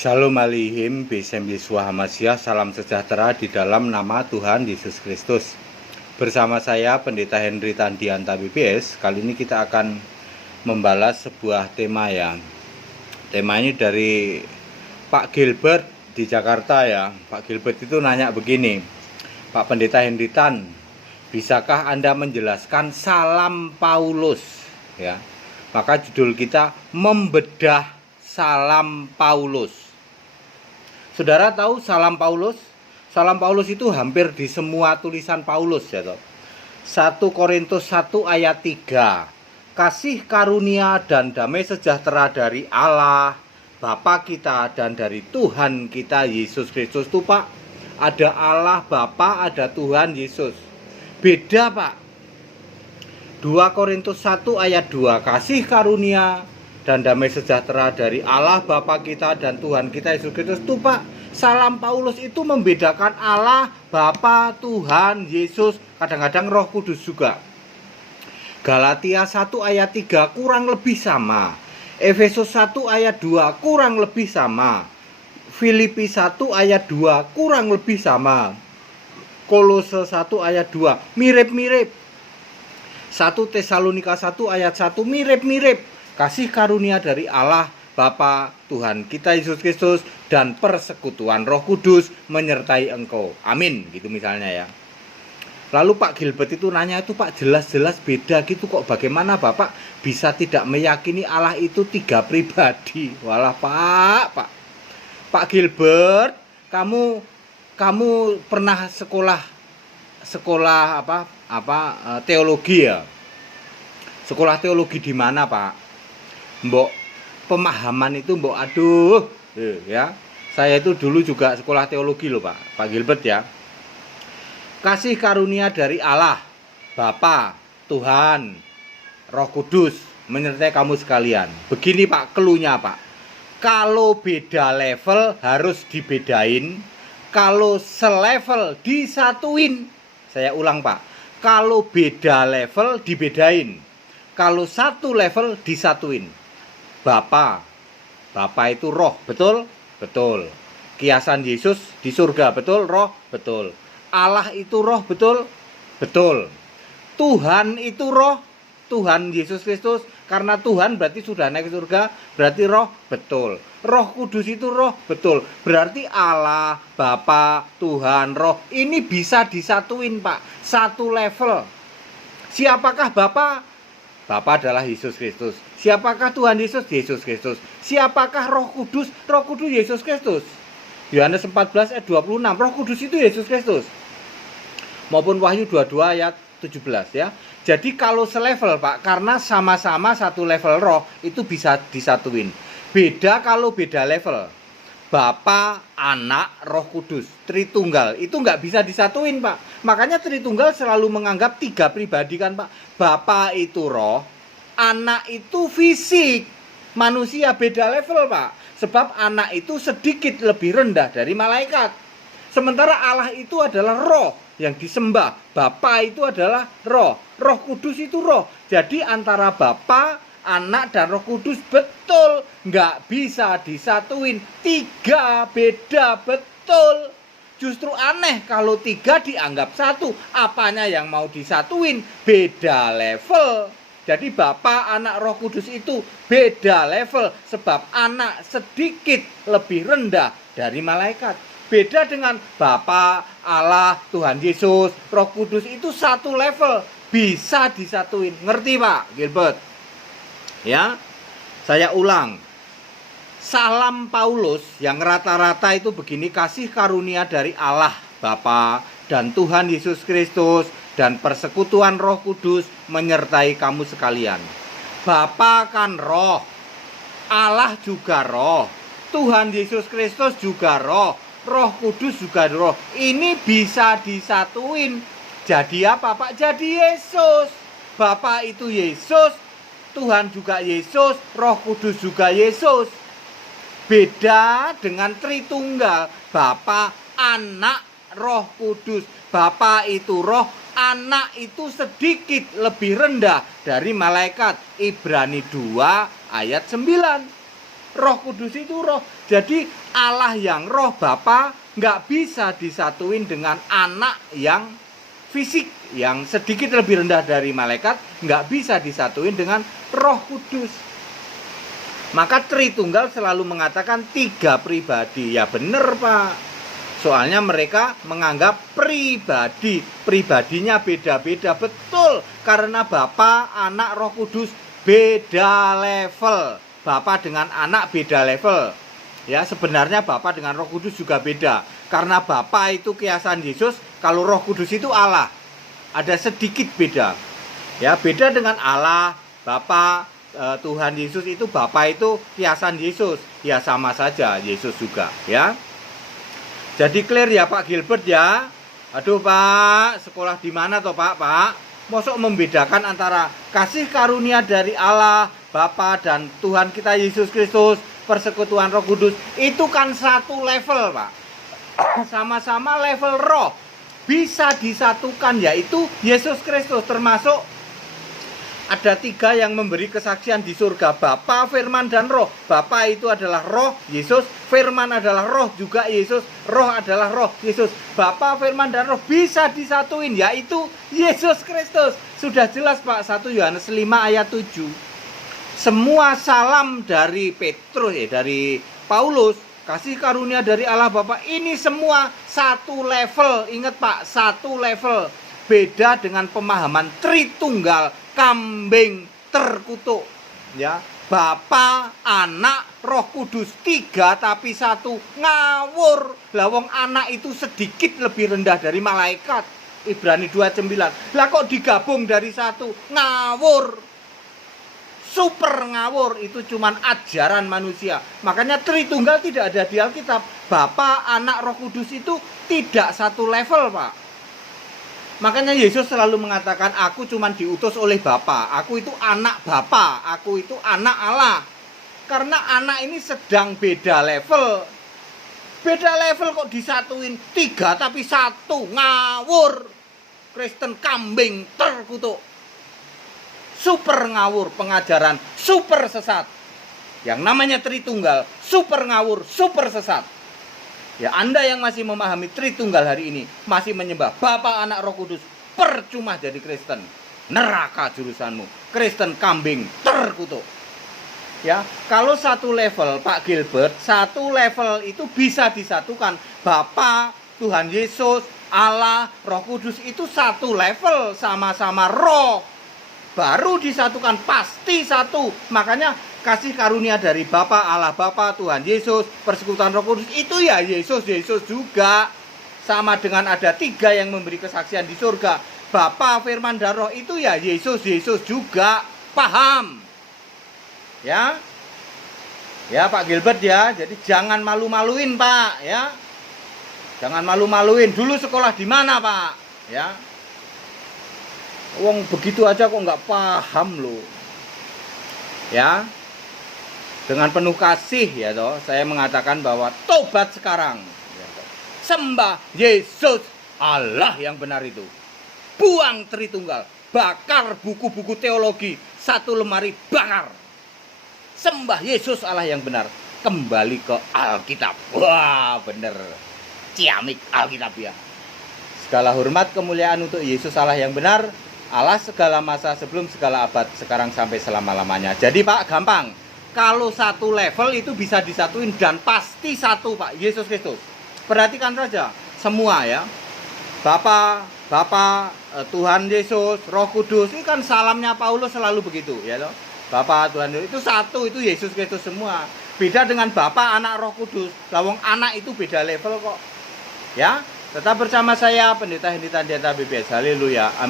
Shalom Alihim, Bisem Yesua Hamasyah, salam sejahtera di dalam nama Tuhan Yesus Kristus. Bersama saya Pendeta Henry Tandianta BPS. Kali ini kita akan membalas sebuah tema ya. Tema ini dari Pak Gilbert di Jakarta ya. Pak Gilbert itu nanya begini, Pak Pendeta Henry Tan, bisakah Anda menjelaskan salam Paulus ya? Maka judul kita membedah salam Paulus. Saudara tahu salam Paulus? Salam Paulus itu hampir di semua tulisan Paulus ya toh. 1 Korintus 1 ayat 3. Kasih karunia dan damai sejahtera dari Allah Bapa kita dan dari Tuhan kita Yesus Kristus. Tuh Pak, ada Allah Bapa, ada Tuhan Yesus. Beda Pak. 2 Korintus 1 ayat 2. Kasih karunia dan damai sejahtera dari Allah Bapa kita dan Tuhan kita Yesus Kristus. Tuh Pak, salam Paulus itu membedakan Allah, Bapa, Tuhan, Yesus, kadang-kadang Roh Kudus juga. Galatia 1 ayat 3 kurang lebih sama. Efesus 1 ayat 2 kurang lebih sama. Filipi 1 ayat 2 kurang lebih sama. Kolose 1 ayat 2 mirip-mirip. 1 Tesalonika 1 ayat 1 mirip-mirip. Kasih karunia dari Allah Bapa Tuhan kita Yesus Kristus dan persekutuan Roh Kudus menyertai engkau. Amin, gitu misalnya ya. Lalu Pak Gilbert itu nanya itu, Pak, jelas-jelas beda gitu kok, bagaimana Bapak bisa tidak meyakini Allah itu 3 pribadi? Walah Pak Gilbert, kamu pernah sekolah teologi ya? Sekolah teologi di mana, Pak? Mbok pemahaman itu mbok aduh ya. Saya itu dulu juga sekolah teologi loh, Pak Gilbert ya. Kasih karunia dari Allah Bapa, Tuhan, Roh Kudus menyertai kamu sekalian. Begini Pak, keluhnya Pak. Kalau beda level harus dibedain, kalau selevel disatuin. Saya ulang Pak. Kalau beda level dibedain, kalau satu level disatuin. Bapa itu roh, betul? Betul. Kiasan Yesus di surga, betul? Roh, betul. Allah itu roh, betul? Betul. Tuhan itu roh, Tuhan Yesus Kristus, karena Tuhan berarti sudah naik ke surga, berarti roh, betul. Roh Kudus itu roh, betul. Berarti Allah, Bapa, Tuhan, roh, ini bisa disatuin Pak, satu level. Siapakah Bapa? Bapa adalah Yesus Kristus. Siapakah Tuhan Yesus? Yesus Kristus. Siapakah Roh Kudus? Roh Kudus Yesus Kristus. Yohanes 14 ayat 26. Roh Kudus itu Yesus Kristus. Maupun Wahyu 22 ayat 17 ya. Jadi kalau selevel Pak, karena sama-sama satu level roh itu bisa disatuin. Beda kalau beda level. Bapa, Anak, Roh Kudus, Tritunggal itu nggak bisa disatuin Pak. Makanya Tritunggal selalu menganggap 3 pribadi kan Pak. Bapa itu roh, Anak itu fisik. Manusia beda level Pak. Sebab Anak itu sedikit lebih rendah dari malaikat. Sementara Allah itu adalah roh yang disembah. Bapa itu adalah roh. Roh Kudus itu roh. Jadi antara Bapa, Anak dan Roh Kudus betul nggak bisa disatuin. 3 beda betul. Justru aneh kalau 3 dianggap satu. Apanya yang mau disatuin? Beda level. Jadi Bapa, Anak, Roh Kudus itu beda level. Sebab Anak sedikit lebih rendah dari malaikat. Beda dengan Bapa, Allah, Tuhan Yesus, Roh Kudus itu satu level. Bisa disatuin. Ngerti Pak Gilbert? Ya, saya ulang. Salam Paulus yang rata-rata itu begini, kasih karunia dari Allah Bapa dan Tuhan Yesus Kristus dan persekutuan Roh Kudus menyertai kamu sekalian. Bapa kan roh, Allah juga roh, Tuhan Yesus Kristus juga roh, Roh Kudus juga roh. Ini bisa disatuin. Jadi apa Pak? Jadi Yesus. Bapa itu Yesus, Tuhan juga Yesus, Roh Kudus juga Yesus. Beda dengan Tritunggal, Bapa, Anak, Roh Kudus. Bapa itu roh, Anak itu sedikit lebih rendah dari malaikat. Ibrani 2 ayat 9. Roh Kudus itu roh. Jadi Allah yang roh Bapa nggak bisa disatuin dengan anak yang fisik, yang sedikit lebih rendah dari malaikat, nggak bisa disatuin dengan Roh Kudus. Maka Tritunggal selalu mengatakan 3 pribadi. Ya benar Pak. Soalnya mereka menganggap pribadinya beda-beda. Betul, karena Bapa, Anak, Roh Kudus beda level. Bapa dengan anak beda level. Ya, sebenarnya Bapa dengan Roh Kudus juga beda. Karena Bapa itu kiasan Yesus, kalau Roh Kudus itu Allah. Ada sedikit beda. Ya, beda dengan Allah, Bapa, Tuhan Yesus itu Bapa itu kiasan Yesus. Ya sama saja, Yesus juga, ya. Jadi clear ya Pak Gilbert ya. Aduh Pak, sekolah di mana toh Pak? Mosok membedakan antara kasih karunia dari Allah, Bapa dan Tuhan kita Yesus Kristus, persekutuan Roh Kudus, itu kan satu level Pak. Sama-sama level roh. Bisa disatukan, yaitu Yesus Kristus, termasuk ada 3 yang memberi kesaksian di surga, Bapa, Firman, dan Roh. Bapa itu adalah Roh Yesus, Firman adalah Roh juga Yesus, Roh adalah Roh Yesus. Bapa, Firman, dan Roh bisa disatuin, yaitu Yesus Kristus. Sudah jelas Pak, 1 Yohanes 5 ayat 7. Semua salam dari Petrus, dari Paulus, kasih karunia dari Allah Bapa, ini semua satu level. Ingat Pak, satu level. Beda dengan pemahaman Tritunggal, kambing terkutuk, ya. Bapa, Anak, Roh Kudus 3 tapi 1, ngawur. Lawang anak itu sedikit lebih rendah dari malaikat, Ibrani 2:9. Lah kok digabung dari 1, ngawur. Super ngawur, itu cuman ajaran manusia. Makanya Tritunggal tidak ada di Alkitab. Bapa, Anak, Roh Kudus itu tidak satu level Pak. Makanya Yesus selalu mengatakan, aku cuma diutus oleh Bapa, aku itu anak Bapa, aku itu anak Allah. Karena anak ini sedang beda level. Beda level kok disatuin 3 tapi 1, ngawur. Kristen kambing terkutuk. Super ngawur, pengajaran super sesat. Yang namanya Tritunggal, super ngawur, super sesat. Ya, Anda yang masih memahami Tritunggal hari ini, masih menyembah Bapa, Anak, Roh Kudus, percuma jadi Kristen. Neraka jurusanmu. Kristen kambing terkutuk. Ya, kalau satu level Pak Gilbert, satu level itu bisa disatukan. Bapa, Tuhan Yesus, Allah, Roh Kudus itu satu level, sama-sama roh. Baru disatukan, pasti satu. Makanya kasih karunia dari Bapa, Allah Bapa, Tuhan Yesus, persekutuan Roh Kudus, itu ya Yesus juga. Sama dengan ada 3 yang memberi kesaksian di surga, Bapa, Firman, dan Roh, itu ya Yesus juga. Paham? Ya. Ya Pak Gilbert ya. Jadi jangan malu-maluin Pak, ya. Jangan malu-maluin. Dulu sekolah di mana Pak? Ya. Wong begitu aja kok nggak paham loh. Ya. Dengan penuh kasih ya toh, saya mengatakan bahwa tobat sekarang. Ya, sembah Yesus, Allah yang benar itu. Buang Tritunggal, bakar buku-buku teologi, 1 lemari bakar. Sembah Yesus, Allah yang benar. Kembali ke Alkitab. Wah, bener. Ciamik Alkitab ya. Segala hormat kemuliaan untuk Yesus, Allah yang benar. Allah segala masa, sebelum segala abad, sekarang sampai selama-lamanya. Jadi Pak, gampang. Kalau satu level itu bisa disatuin dan pasti satu Pak, Yesus Kristus. Perhatikan saja semua ya. Bapa, Tuhan Yesus, Roh Kudus, ini kan salamnya Paulus selalu begitu ya toh. Bapa, Tuhan Yesus, itu satu, itu Yesus Kristus semua. Beda dengan Bapa, Anak, Roh Kudus. Lawang anak itu beda level kok. Ya, tetap bersama saya Pendeta Henry Tandiata BPS. Haleluya. Amin.